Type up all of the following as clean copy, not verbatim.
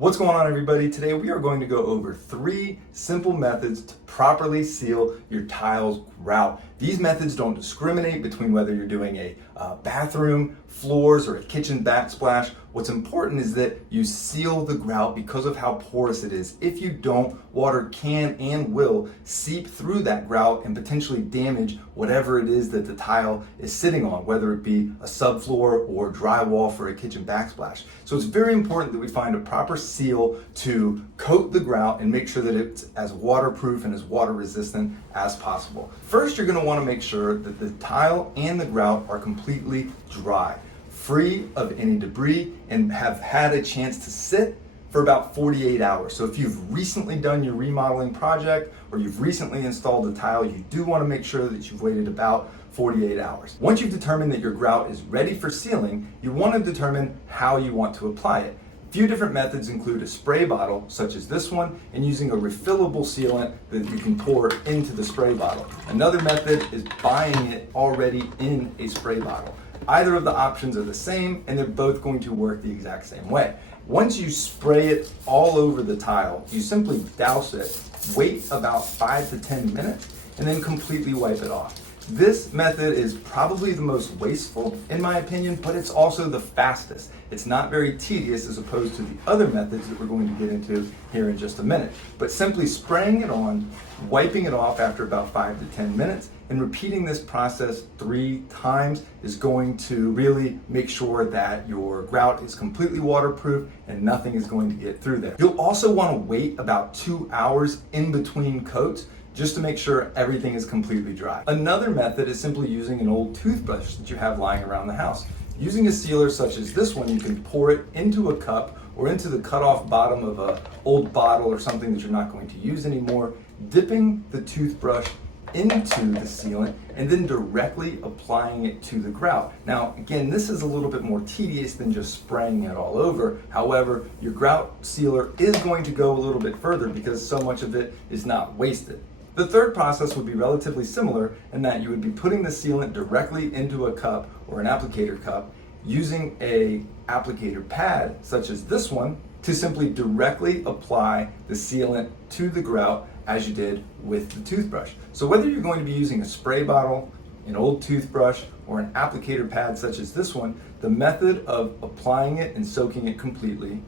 What's going on, everybody? Today we are going to go over 3 simple methods to properly seal your tiles grout. These methods don't discriminate between whether you're doing a bathroom, floors, or a kitchen backsplash. What's important is that you seal the grout because of how porous it is. If you don't, water can and will seep through that grout and potentially damage whatever it is that the tile is sitting on, whether it be a subfloor or drywall for a kitchen backsplash. So it's very important that we find a proper seal to coat the grout and make sure that it's as waterproof and as water resistant as possible. First, you're going to want to make sure that the tile and the grout are completely dry, free of any debris, and have had a chance to sit for about 48 hours. So if you've recently done your remodeling project or you've recently installed a tile, you do want to make sure that you've waited about 48 hours. Once you've determined that your grout is ready for sealing, you want to determine how you want to apply it. A few different methods include a spray bottle, such as this one, and using a refillable sealant that you can pour into the spray bottle. Another method is buying it already in a spray bottle. Either of the options are the same, and they're both going to work the exact same way. Once you spray it all over the tile, you simply douse it, wait about 5 to 10 minutes, and then completely wipe it off. This method is probably the most wasteful, in my opinion, but it's also the fastest. It's not very tedious as opposed to the other methods that we're going to get into here in just a minute. But simply spraying it on, wiping it off after about 5 to 10 minutes, and repeating this process 3 times is going to really make sure that your grout is completely waterproof and nothing is going to get through there. You'll also want to wait about 2 hours in between coats just to make sure everything is completely dry. Another method is simply using an old toothbrush that you have lying around the house. Using a sealer such as this one, you can pour it into a cup or into the cut-off bottom of an old bottle or something that you're not going to use anymore, dipping the toothbrush into the sealant and then directly applying it to the grout. Now, again, this is a little bit more tedious than just spraying it all over. However, your grout sealer is going to go a little bit further because so much of it is not wasted. The third process would be relatively similar in that you would be putting the sealant directly into a cup or an applicator cup using a applicator pad such as this one to simply directly apply the sealant to the grout as you did with the toothbrush. So whether you're going to be using a spray bottle, an old toothbrush, or an applicator pad such as this one, the method of applying it and soaking it completely,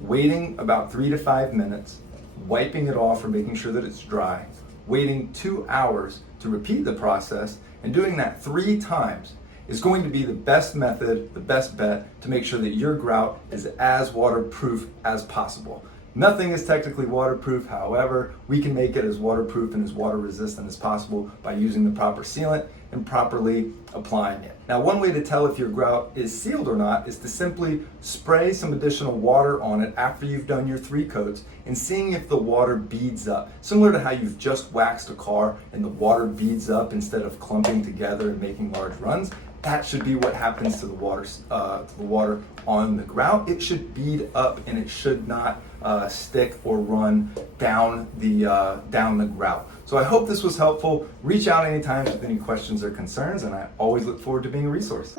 waiting about 3 to 5 minutes, wiping it off or making sure that it's dry, waiting 2 hours to repeat the process, and doing that 3 times is going to be the best method, the best bet to make sure that your grout is as waterproof as possible. Nothing is technically waterproof, however, we can make it as waterproof and as water resistant as possible by using the proper sealant and properly applying it. Now, one way to tell if your grout is sealed or not is to simply spray some additional water on it after you've done your 3 coats and seeing if the water beads up. Similar to how you've just waxed a car and the water beads up instead of clumping together and making large runs. That should be what happens to the water on the grout. It should bead up and it should not stick or run down the grout. So I hope this was helpful. Reach out anytime with any questions or concerns, and I always look forward to being a resource.